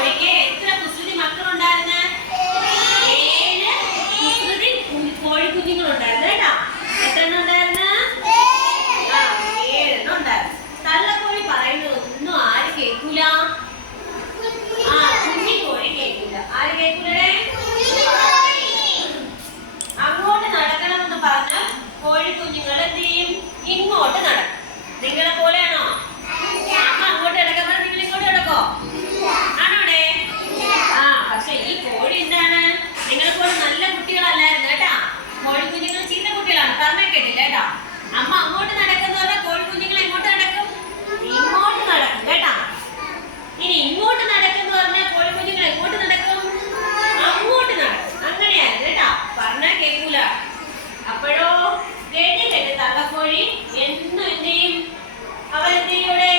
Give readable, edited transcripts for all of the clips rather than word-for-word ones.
കോഴിക്ക് എത്ര കുസൃതി മക്കളുണ്ടായിരുന്നു? 7 കുസൃതി കോഴിക്കുഞ്ഞുങ്ങളുണ്ടായിരുന്നു കേട്ടോ. എത്ര എണ്ണം ഉണ്ടായിരുന്നു? 7 എണ്ണം ഉണ്ടായിരുന്നു. തള്ളക്കോഴി പറയുന്നത് ഒന്നും ആര് കേൾക്കൂല? കുഞ്ഞിക്കോഴി കേൾക്കൂല. ആര് കേൾക്കൂലേ? അങ്ങോട്ട് നടക്കണമെന്ന് പറഞ്ഞാൽ കോഴിക്കുഞ്ഞുങ്ങൾ എന്ത് ചെയ്യും? ഇങ്ങോട്ട് നടക്കും. നിങ്ങളെ പോലെയാണോ? അമ്മ അങ്ങോട്ട് നടക്കാൻ പറഞ്ഞാൽ നിങ്ങൾ ഇങ്ങോട്ട് നടക്കോ? ആണോടെ? പക്ഷെ ഈ കോഴി എന്താണ്? നിങ്ങളെ പോലെ നല്ല കുട്ടികളല്ലായിരുന്നു കേട്ടാ. കോഴിക്കുഞ്ഞുങ്ങൾ ചീത്ത കുട്ടികളാണ്. പറഞ്ഞേ കേട്ടില്ല കേട്ടാ. അമ്മ അങ്ങോട്ട് നടക്കുന്ന പറഞ്ഞാൽ കോഴിക്കുഞ്ഞുങ്ങൾ എങ്ങോട്ട് നടക്കും? ഇങ്ങോട്ട് നടക്കും കേട്ടാ. ഇനി ഇങ്ങോട്ട് നടക്കുന്നു പറഞ്ഞാൽ കോഴിക്കുഞ്ഞുങ്ങൾ എങ്ങോട്ട് നടക്കും? അങ്ങോട്ട് നടക്കും. അങ്ങനെയായിരുന്നു കേട്ടാ. പറഞ്ഞാൽ കേൾക്കൂല. അപ്പോഴോ കേട്ട് തള്ളക്കോഴി എന്നും എന്ത് ചെയ്യും? അവരെന്ത് ചെയ്യൂടെ?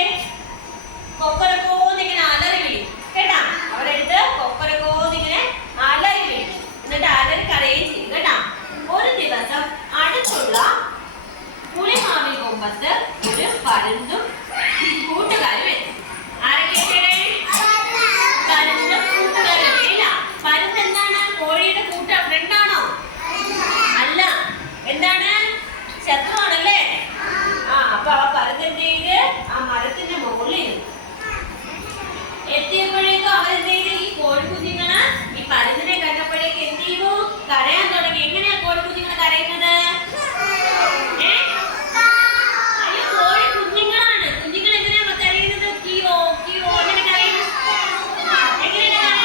കൊക്കരക്കോന്നിങ്ങനെ അലറി വിളിക്കും കേട്ടാ. അവരെടുത്ത് കൊക്കരക്കോന്നിങ്ങനെ അലറി വിളിക്കും. എന്നിട്ട് അലറി കരയുകയും ചെയ്യും കേട്ടാ. ഒരു ദിവസം അടുത്തുള്ള പുളിമാവിൻ കൊമ്പത്ത് ഒരു പരുന്തും കൂട്ടുകാരും എത്തി. ആരൊക്കെയാണ്? പരുന്തും കൂട്ടുകാരും. ഇല്ല, പരുന്ത് എന്താണ്? കോഴിയുടെ ഫ്രണ്ടാണോ? അല്ല, എന്താണ്? ശത്രുവാണല്ലേ? അപ്പൊ ആ പരുന്ത് എന്ത് ചെയ്ത് ആ മരത്തിന്റെ മുകളിൽ എത്തിയപ്പോഴേക്കും അവരെന്ത് ചെയ്ത്? ഈ കോഴിക്കുഞ്ഞുങ്ങള് ഈ പരുന്തിനെ കണ്ടപ്പോഴേക്ക് എന്ത് ചെയ്തു? കരയാൻ തുടങ്ങി. എങ്ങനെയാ കോഴിക്കുഞ്ഞുങ്ങൾ കരയുന്നത്? അയ്യോ, കോഴിക്കുഞ്ഞുങ്ങളാണ്. കുഞ്ഞുങ്ങൾ എങ്ങനെയാ കരയുന്നത്? കിയോ കിയോ അങ്ങനെ കരയും. എങ്ങനെയാണ്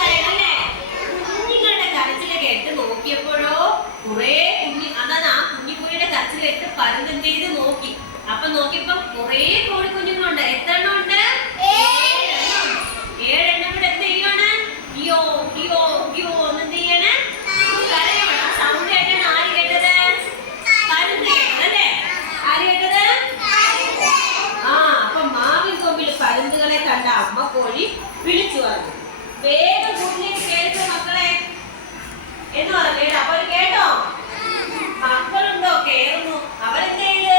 കരയുന്നല്ലേ? കുഞ്ഞുങ്ങളുടെ കരച്ചില് കേട്ട് നോക്കിയപ്പോഴോ കുറെ അതാണ് ആ കുഞ്ഞിക്കുഴിയുടെ കരച്ചിൽ കേട്ട് പരുന്ത് എന്ത് ചെയ്ത് നോക്കി. അപ്പൊ നോക്കിയപ്പോ കുറെ കോഴിക്കുഞ്ഞുങ്ങളുണ്ട്. എത്ര എണ്ണം ഉണ്ട്? 7 എണ്ണം കൂടെ എന്ത് ചെയ്യാണ്? കിയോ കിയോ കിയോ എന്ത് ചെയ്യാണ്? കരയാണ്. സൗണ്ട് കേട്ടാണ് ആര് കേട്ടത്? പരുന്ത് കേട്ടത് അല്ലേ? ആര് കേട്ടത്? അപ്പൊ മാവിൻ കൊമ്പിൽ പരുന്തുകളെ കണ്ട അമ്മ കോഴി വിളിച്ചു പറഞ്ഞു, വേഗം കൂട്ടിലേക്ക് കേൾക്കോ മക്കളെ എന്ന് പറഞ്ഞു. അപ്പൊ കേട്ടോ? മക്കളുണ്ടോ? കേറുന്നു. അവരെന്ത് ചെയ്ത്?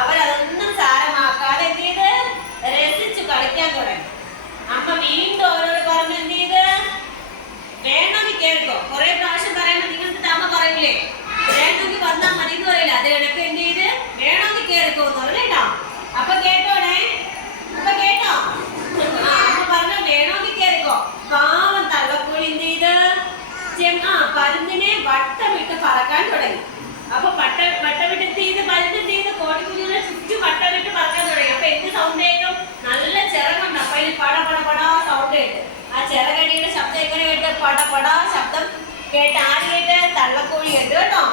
അവരതൊന്നും സാരമാക്കാതെ എന്ത് ചെയ്ത്? രസിച്ചു കളിക്കാൻ തുടങ്ങി. അമ്മ വീണ്ടും അവരോട് പറഞ്ഞു എന്ത് ചെയ്ത്? വേണമെങ്കിൽ കേൾക്കോ. കുറെ പ്രാവശ്യം പറയുമ്പോ നിങ്ങൾക്ക് അമ്മ പറയില്ലേ വേണമെങ്കിൽ വന്നാൽ മതി എന്ന് പറയില്ല. അത് കണക്ക് എന്ത് ചെയ്ത്? വേണമെങ്കിൽ കേൾക്കോ എന്ന് പറഞ്ഞേട്ടോ. അപ്പൊ കേട്ടോണേ? അപ്പൊ കേട്ടോ? അമ്മ പറഞ്ഞു വേണമെങ്കിൽ കേൾക്കോ. പാവം തള്ളക്കോഴി എന്ത് ചെയ്ത്? പരുന്തിനെ വട്ടമിട്ട് പറക്കാൻ തുടങ്ങി. അപ്പൊ വട്ടമിട്ട് എന്ത് ചെയ്ത്? പരുന്ത് എന്ത് ചെയ്ത്? കോഴിക്കുഞ്ഞുങ്ങളെ ചുറ്റും വട്ടമിട്ട് പറക്കാൻ തുടങ്ങി. അപ്പൊ എന്ത് സൗണ്ട് കേൾക്കും? നല്ല ചിറകുണ്ട്. അപ്പൊ അതിന് പട പട പടാ സൗണ്ട് കേട്ട്. ആ ചിറകടിയുടെ ശബ്ദം എങ്ങനെ കേട്ട്? പട പടാ ശബ്ദം കേട്ട്. ആര് കേട്ട്? തള്ളക്കോഴി കേട്ട് കേട്ടോ.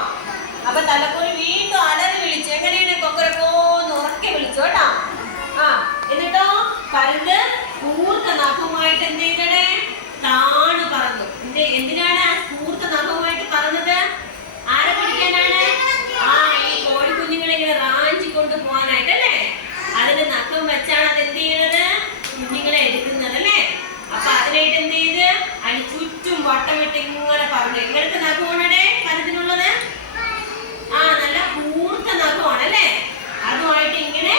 അപ്പൊ തള്ളക്കോഴി വീണ്ടും അലറി വിളിച്ചു. എങ്ങനെയാണ്? കൊക്കരക്കോന്ന് ഉറക്കെ വിളിച്ചു കേട്ടോ. എന്നിട്ടോ പരുന്ത് കൂർത്ത നഖവുമായിട്ട് എന്ത് ചെയ്തേ? താണ് പറന്നു. എന്തിനാണ് കൂർത്ത നഖവുമായിട്ട് പറഞ്ഞത്? ആരെ പിടിക്കാനാണ്? ഈ കോഴിക്കുഞ്ഞുങ്ങളെ ഇങ്ങനെ റാഞ്ചി കൊണ്ട് പോകാനായിട്ടല്ലേ? അതിന് നഖം വെച്ചാണ് അത് എന്ത് ചെയ്യുന്നത്? കുഞ്ഞുങ്ങളെ എടുക്കുന്നത് അല്ലേ? അപ്പൊ അതിനായിട്ട് എന്ത് ചെയ്ത്? അതിന് ചുറ്റും വട്ടമിട്ട് ഇങ്ങനെ പറഞ്ഞു. എങ്ങനത്തെ നഖമാണേ പരുന്തിനുള്ളത്? നല്ല കൂർത്ത നഖമാണല്ലേ? അതുമായിട്ട് ഇങ്ങനെ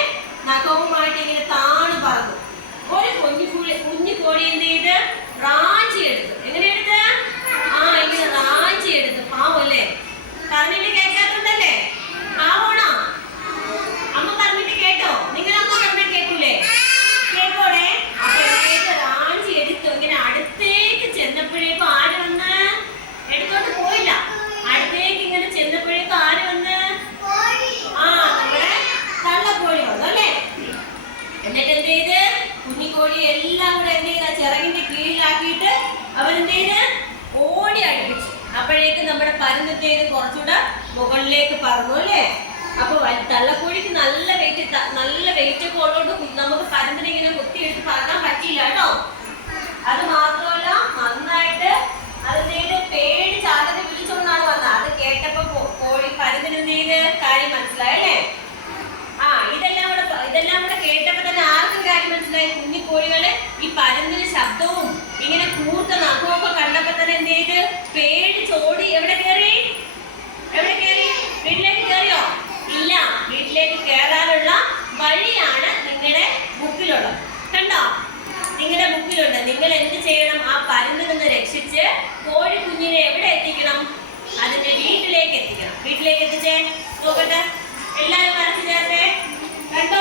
നഖവുമായിട്ട് ഇങ്ങനെ താണ് പറന്നു. ഒരു കുഞ്ഞു കോഴി എന്ത് ചെയ്ത്? റാഞ്ചി എടുത്തു. എങ്ങനെ എടുത്ത്? ഇങ്ങനെ റാഞ്ചി എടുത്തു. പാവല്ലേ? പറഞ്ഞിട്ട് കേൾക്കാത്തുണ്ടല്ലേ? പാവണോ? അമ്മ പറഞ്ഞിട്ട് കേട്ടോ? നിങ്ങൾ അമ്മ പറഞ്ഞാൽ കേൾക്കൂലേ? കേൾക്കോടെ? അപ്പൊ റാഞ്ചി എടുത്തു. ഇങ്ങനെ അടുത്തേക്ക് ചെന്നപ്പോഴേക്കും ആര് വന്ന്? എടുത്തോണ്ട് പോയില്ല. അടുത്തേക്ക് ഇങ്ങനെ ചെന്നപ്പോഴേക്കും ആര് വന്ന്? നമ്മുടെ തള്ളക്കോഴി വന്നു അല്ലേ? എന്നിട്ട് എന്ത് ചെയ്ത്? കുഞ്ഞിക്കോഴി എല്ലാം കൂടെ എന്ത് ചെയ്ത? ചിറകിന്റെ കീഴിലാക്കിയിട്ട് അവരെന്ത് ചെയ്ത്? ഓടി അടുപ്പിച്ചു. അപ്പോഴേക്ക് നമ്മുടെ പരുന്ത് ചെയ്ത് കുറച്ചുകൂടെ മുകളിലേക്ക് പറന്നു അല്ലേ? അപ്പൊ തള്ളക്കോഴിക്ക് നല്ല വെയിറ്റ് ഒക്കെ ഉള്ളതുകൊണ്ട് നമുക്ക് പരുന്തിനെ ഇങ്ങനെ കുത്തിയെടുത്ത് പറക്കാൻ പറ്റിയില്ല കേട്ടോ. അത് മാത്രമല്ല നന്നായിട്ട് അതെന്ത് ചെയ്ത്? പേടിച്ചാകത്തെ വിളിച്ചുകൊണ്ടാണ് വന്നത്. അത് കേട്ടപ്പോ പരുന്തിന് എന്ത് ചെയ്ത്? കാര്യം മനസ്സിലായല്ലേ? ഇതെല്ലാം കൂടെ കേട്ടപ്പോ തന്നെ ആർക്കും കാര്യം മനസ്സിലായി. കുഞ്ഞിക്കോഴികള് ഈ പരുന്തിന് ശബ്ദവും ഇങ്ങനെ കൂർത്ത നഖമൊക്കെ കണ്ടപ്പോ തന്നെ എന്ത് ചെയ്ത്? പേടിച്ചോടി. എവിടെ കയറി? വീട്ടിലേക്ക് കയറിയോ? ഇല്ല. വീട്ടിലേക്ക് കയറാനുള്ള വഴിയാണ് നിങ്ങളുടെ ബുക്കിലുള്ളത്. കണ്ടോ? രക്ഷിച്ചിട്ടുണ്ട്. നിങ്ങൾ എന്ത് ചെയ്യണം? ആ പരുന്തിൽ നിന്ന് രക്ഷിച്ച് കോഴി